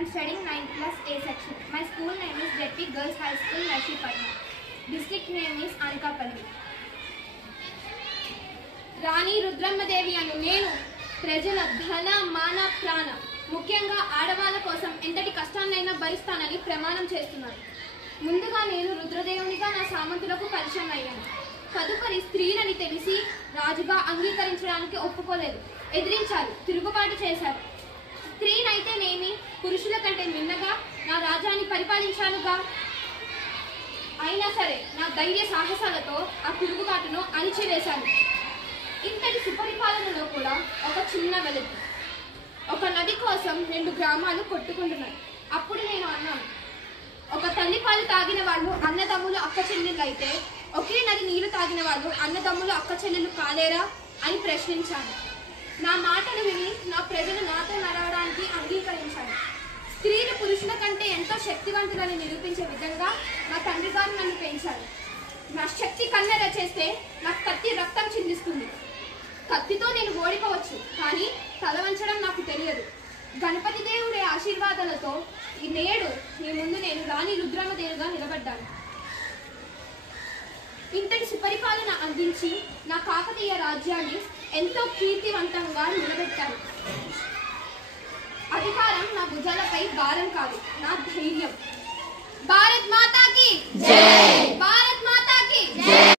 am studying 9th class A section. My school name is JP Girls High School, Nashipatnam. District name is Anakapalli. రాణి రుద్రమ్మదేవి అను నేను ప్రజల ధన మాన ప్రాణ ముఖ్యంగా ఆడవాళ్ళ కోసం ఎంతటి కష్టాన్నైనా భరిస్తానని ప్రమాణం చేస్తున్నాను. ముందుగా నేను రుద్రదేవునిగా నా సామంతులకు పరిచయం అయ్యాను. తదుపరి స్త్రీలని తెలిసి రాజుగా అంగీకరించడానికి ఒప్పుకోలేదు, ఎదిరించారు, తిరుగుబాటు చేశారు. స్త్రీనైతేనేమి పురుషుల కంటే మిన్నగా నా రాజ్యాన్ని పరిపాలించానుగా. అయినా సరే నా ధైర్య సాహసాలతో ఆ తిరుగుబాటును అణిచివేశాను. ఇంతటి సుపరిపాలనలో కూడా ఒక చిన్న వెలుగు, ఒక నది కోసం 2 గ్రామాలు కొట్టుకుంటున్నాయి. అప్పుడు నేను అన్నాను, ఒక తల్లి పాలు తాగిన వాళ్ళు అన్నదమ్ములు అక్క చెల్లెళ్ళు అయితే ఒకే నది నీళ్లు తాగిన వాళ్ళు అన్నదమ్ములు అక్క చెల్లెళ్ళు కాలేరా అని ప్రశ్నించాను. నా మాటలు విని నా ప్రజలు నాతో నడవడానికి అంగీకరించారు. స్త్రీలు పురుషుల కంటే ఎంతో శక్తివంతులని నిరూపించే విధంగా నా తండ్రి గారు నన్ను పెంచారు. నా శక్తి కన్నెర చేస్తే నా కత్తి రక్తం చిందిస్తుంది. కత్తితో నేను ఓడిపోవచ్చు, కానీ తల వంచడం నాకు తెలియదు. గణపతి దేవుడి ఆశీర్వాదాలతో ఈ నేడు మీ ముందు నేను రాణి రుద్రమ్మదేవిగా నిలబడ్డాను. ఇంతటి సుపరిపాలన అందించి నా కాకతీయ రాజ్యాన్ని ఎంతో కీర్తివంతంగా నిలబెట్టారు. అధికారం నా భుజాలపై భారం కాదు, నా ధైర్యం. భారత్ మాతాకి జై.